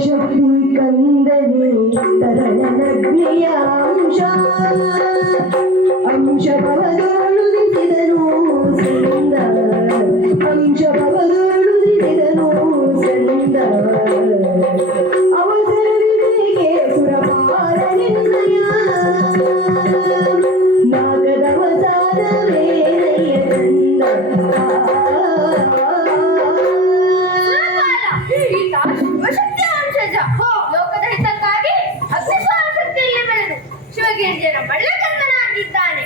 ಶಿವಶಕ್ತಿ ಕಂದನೆ ತರಣನಗ್ನಿಯ ಅಂಶ ಭವದೊಳುದಿಸಿದನು ಸಂದ ಅಂಶ ಭವದೊಳುದಿಸಿದನು ಸಂದ ಅವಸರವಿಗೆ ಸುರಪಾರ ನಿನ್ನಯ ನಾಗದವಸಾರವೇ ಚಂದ ಶಿವಶಕ್ತಿಯ ವಂಶಜ ಲೋಕದ ಹಿತಕ್ಕಾಗಿ ಅಗ್ನಿಸ್ವಾರ ಶಕ್ತಿಯಲ್ಲಿ ಬೆಳೆದು ಶಿವಗಿರಿಜನ ಮಳ್ಳಕಂದನಾಗಿದ್ದಾನೆ.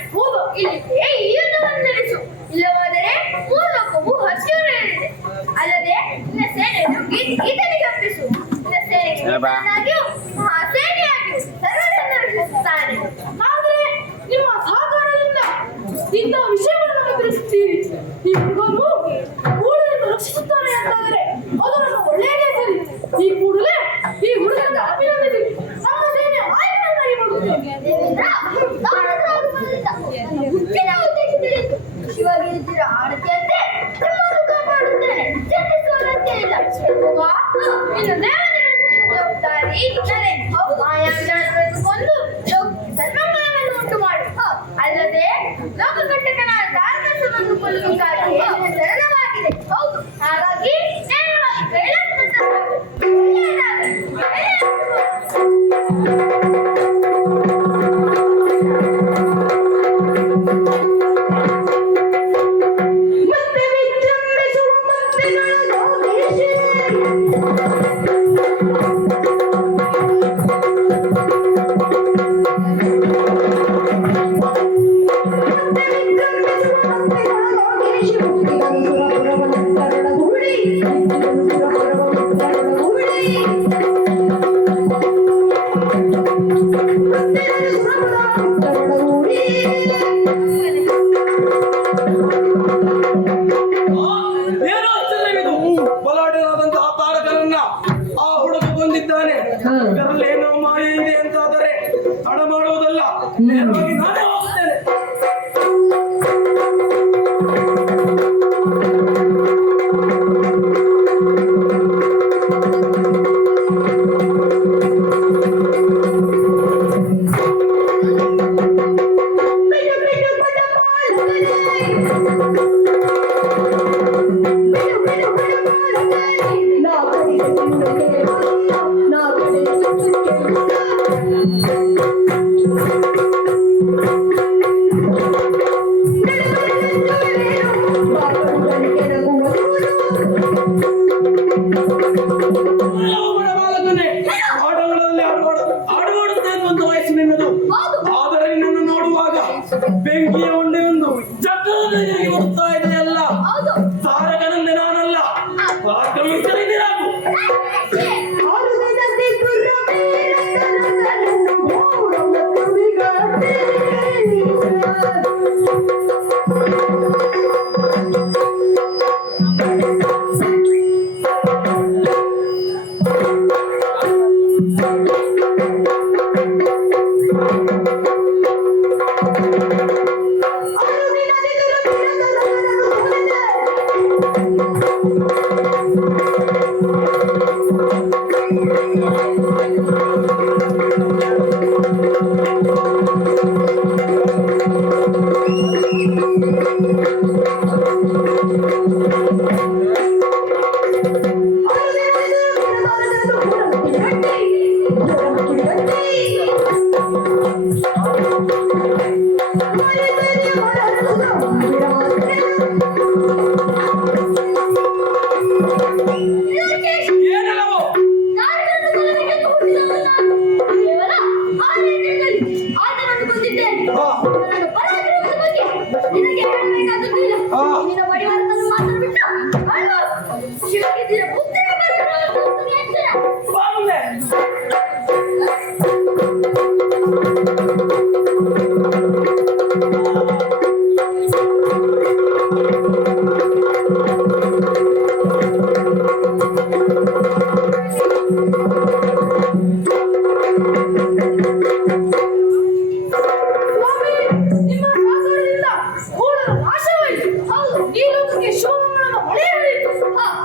ಇಲ್ಲಿಗೆ ಈ ಯುದ್ಧವನ್ನು ನಡೆಸು, ಇಲ್ಲವಾದರೆ ಮೂಲಕವು ಹಸಿಯುರಿಯಲಿದೆ. ಅಲ್ಲದೆ ನಿನ್ನ ಸೇನೆಯನ್ನು ಈತನಿಗೆ ಒಪ್ಪಿಸು. ನಿನ್ನ ಸೇನೆಗೆ ಮಹಾಸೇನೆಯಾಗಿಯೂ ಸರ್ವರನ್ನು ರಕ್ಷಿಸುತ್ತಾನೆ. ಆದರೆ ನಿಮ್ಮ ಸಹಕಾರದಿಂದ ಇಂಥ ವಿಷಯವನ್ನು ತಿಳಿಸುತ್ತೀರಿ. ಈ ಹುಡುಗನು ಕೂಡಲೇ ರಕ್ಷಿಸುತ್ತಾನೆ ಅಂತಾದರೆ ಅದನ್ನು ಒಳ್ಳೆಯದೇ ಸರಿ. ಈ ಕೂಡಲೇ ಈ ಹುಡುಗನ ಅಭಿನಂದಿಸಿ ನಮ್ಮ ಸೇನೆ ಆಯ್ಕೆಯನ್ನಾಗಿ ಮಾಡುತ್ತೇವೆ. ಮುಖ್ಯನ ಉದ್ದೇಶದಲ್ಲಿ ಶಿವಗಿರಿಜರ ಆಡತಿಯಂತೆ ನಿಮ್ಮನ್ನು ಕಾಪಾಡುತ್ತೇನೆ. ಚಿಂತಿಸುವ ಅಗತ್ಯ ಇಲ್ಲ. ಇನ್ನು ದೇವತೆಗಳ ಜವಾಬ್ದಾರಿ ನನಗೆ. ಮಾಯಾಜ್ಞಾನವನ್ನು ಕೊಂದು ಲೋಕಕ್ಕೆ ಸರ್ವಮಂಗಳವನ್ನು ಉಂಟು ಮಾಡು. ಅಲ್ಲದೆ ಲೋಕಕಂಟಕನಾದ ದಾರಕಾಸುರನನ್ನು ಕೊಲ್ಲುವುದಕ್ಕಾಗಿ ಶರಣವಾಗಿದೆ. ಹೌದು, ಹಾಗಾಗಿ ನೇರವಾಗಿ ಕೈಲಾಸದಂತೆ ಮತ್ತೆ ವಿಜೃಂಭಿಸುವ ಮಂತ್ರಿಗಳ ಗೋದೇಶಿ ಏನೋ ಆಶ್ಚರ್ಯವಿದು. ಬಲಾಢ್ಯನಾದಂತಹ ತಾರಕನನ್ನ ಆ ಹುಡುಗ ಕೊಂದಿದ್ದಾನೆ. ಇದರಲ್ಲೇನೋ ಮಾಯ ಇದೆ ಅಂತಾದರೆ ತಡ ಮಾಡುವುದಲ್ಲ, ನೇರವಾಗಿ ನಾನೇ ಹೋಗ್ತೇನೆ. ಬಾಲಕನೇ, ಆಟಗಳಲ್ಲಿ ಆಡುವಾಡುತ್ತೆ ಅಂತ ವಯಸ್ಸು ನಿನ್ನದು. ಆದರೆ ನಿನ್ನನ್ನು ನೋಡುವಾಗ ಬೆಂಕಿಯ ಉಂಡೆಯೊಂದು ಜಗ್ಗದಲ್ಲಿ ಬರುತ್ತಾ ಇದೆಯಲ್ಲ. ತಾರಕನಂದೆ ನಾನಲ್ಲ, ಪರಾಕ್ರಮಿಸಲಿದ್ದೀರಾಗು. ಏನಲ್ಲವೋ ಆತನನ್ನು ಕೊಂದಿದ್ದೇನೆ. ನನ್ನ ಪರಾಕ್ರಮದ ಬಗ್ಗೆ ನಿನಗೆ ಹೇಳಬೇಕಾದದ್ದಿಲ್ಲ. ನಿನ್ನ ಬಡಿವಾರವನ್ನು ಮಾತ್ರ ಬಿಟ್ಟು ಅಲ್ವಾ ಶಿವಗಿರಿಯ ಪುತ್ರನ ಪರಾಕ್ರಮವನ್ನು ಎಚ್ಚರ. ಬಾಗುಲೆ.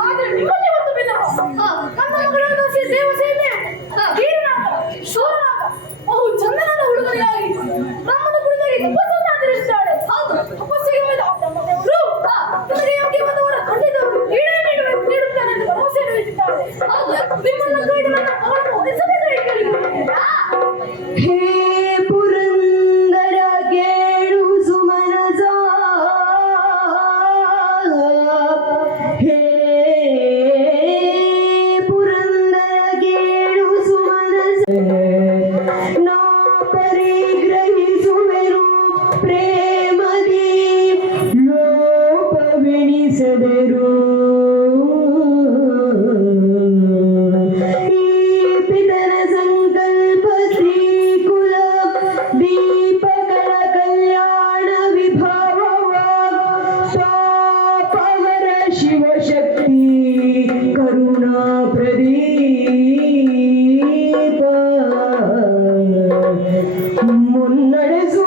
ಆದರೆ ನಿಮ್ಮಲ್ಲಿ ಒಂದು ಭಿನ್ನ. ನಮ್ಮ ಮಗಳಾದ ದೇವಸೇನ ಶಿವಶಕ್ತಿ ಕರುಣಾ ಪ್ರದೀಪ ಮುನ್ನಡೆಸು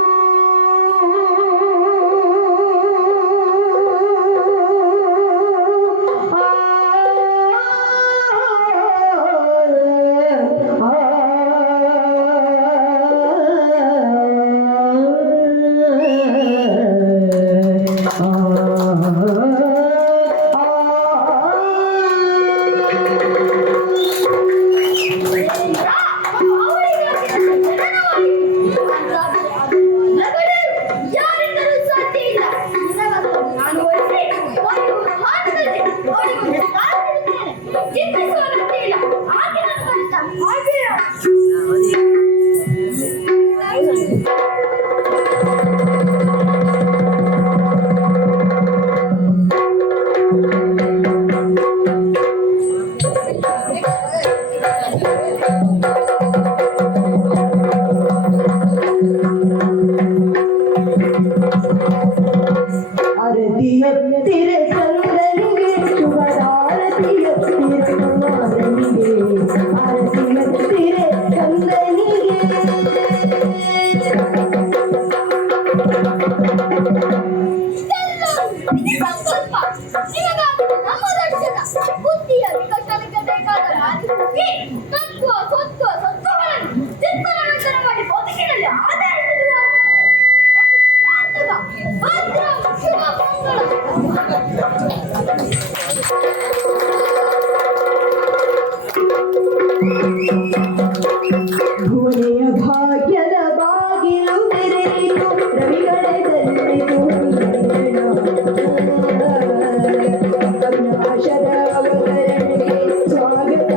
ಯಾರಿಂದಲೂ ಸಾಧ್ಯ ಇಲ್ಲ. ನಾನು ಒಲಿಸಿ ಒಂದು ಹಾನದಲ್ಲಿ ಅವಳಿಗೊಂದು ಕಾಲು ಬಿಡುತ್ತೇನೆ. ಚಿಂತಿಸುವ ಅಗತ್ಯ ಇಲ್ಲ. ಹಾಗೆ ನಾನು ಕಲಿತ ಹಾಗೆ ಆರತಿಯತ್ತಿರ ಸಂದನಿಗೆ ಶುಭಾರತಿಯತ್ತಿರ ಕುಮಾರನಿಗೆ ಆರತಿಯತ್ತಿರ ಸಂದನಿಗೆ ಸಂಕಲ್ಪ ನಿಮಗಾಗಿದೆ ನಮ್ಮ ದರ್ಶನ. ಬುದ್ಧಿಯ ವಿಕಸನಕ್ಕೆ ಬೇಕಾದ ರಾಜಕೀಯ ತತ್ವ ಸತ್ವಗಳನ್ನು ಚಿಂತನವಂತರ ಮಾಡಿ ಬದುಕಿನಲ್ಲಿ ಆಧರಿಸಿದ ಸಾರ್ಥಕ ಭದ್ರ ಶುಭ ಮಂಗಳ. ಭುವನೆಯ ಭಾಗ್ಯದ ಬಾಗಿಲು ತೆರೆಯಿತು ರವಿಗಳೆದಲ್ಲಿತು ಅವಿನಾಶದ ಅವತರಣೆಗೆ ಸ್ವಾಗತ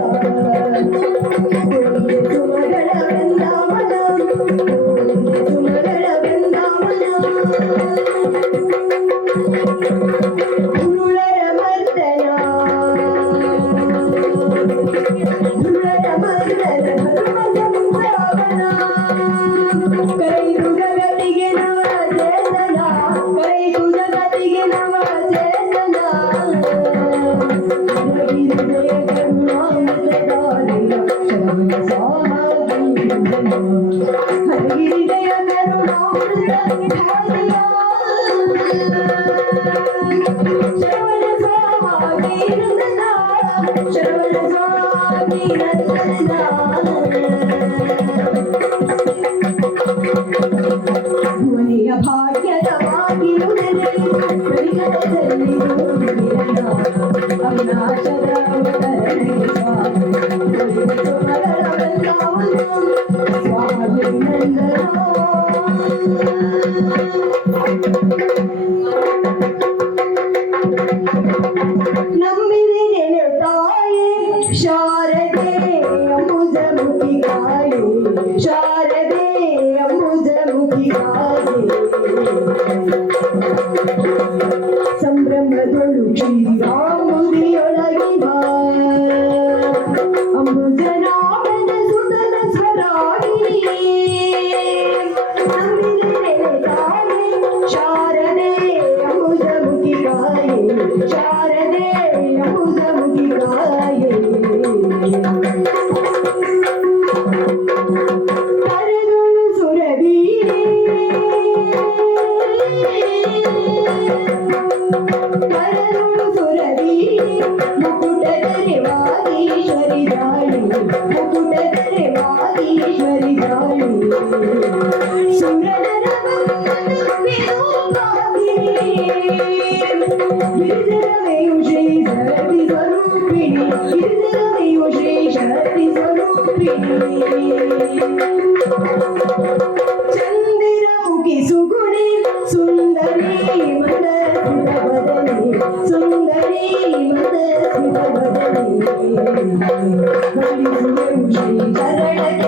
ಸುಮಗಳ ಬೃಂದಾವನ ಸುಮಗಳ ಬೃಂದಾವನ ಧುರುಳರ ಮರ್ದನ ಧುರುಳರ ಮರ್ದನ ಕರೆದು ಜಗತ್ತಿಗೆ ನವ ಚೇತನ ಕರೆದು ಜಗತ್ತಿಗೆ ನವ ಚೇತನ ಹರಿಗಿರಿದಯ ಕರುಣಾಮೃತಧಾರೆಯ ಶರವಣ ಸ್ವಾಹಾಗೀಂದನ ಹರಿಗಿರಿದಯ ಕರುಣಾಮೃತಧಾರೆಯ ಶರವಣ ಸ್ವಾಹಾಗೀಂದನ ಶರವಣ ಸ್ವಾಹಾಗೀಂದನ ಭುವನೆಯ ಭಾಗ್ಯದ ಬಾಗಿಲು ತೆರೆಯಿತು ಅವಿನಾಶದ ಅವತರಣೆಗೆ ಸುಮಗಳ ಬೃಂದಾವನ ಸ್ವಾಮಿನಂದನ ನಂಬಿದೆ ತಾಯೇ ಶಾರದೆ ಅಂಬುಜಮುಖಿ ಕಾಯೆ ಶಾರದೆ ಅಂಬುಜಮುಖಿ ಕಾಯೆ ಸಂಭ್ರಮದೊಳು ಕ್ಷೀರಾಂಬುದಿಯೊಳಗಿನ ಅಂಬುಜನಾಮದ ಸುತನ ಸ್ವರಾಗಿನಿ ನಂಬಿದೆ ತಾಯೇ ಶಾರದೆ ಅಂಬುಜಮುಖಿ ಕಾಯೆ ಶಾರದೆ ಅಂಬುಜಮುಖಿ ಕಾಯೆ ಕರೆದೊಳು ಸುರಬೀರೆ ಕರೆದೊಳು ಸುರಬೀರೆ ಮುಕುಟದರೆ ವಾಗೀಶ್ವರಿ ದಾಳಿ ಮುಕುಟದರೆ ವಾಗೀಶ್ವರಿ ದಾಳಿ ಸುರನರ ಗಿರಿಜರವೆಯು ಶ್ರೀ ಶಕ್ತಿ ಸ್ವರೂಪಿಣಿ ಗಿರಿಜರವೆಯು ಶ್ರೀ ಶಕ್ತಿ ಸ್ವರೂಪಿಣಿ ಚಂದಿರಮುಖಿ ಸುಗುಣಿ ಸುಂದರಿ ಮದಸಿತ ಬದನೆ ಸುಂದರಿ ಮದಸಿತ ಬದನೆ ಶ್ರೀ ಚರಣಕ್ಕೆ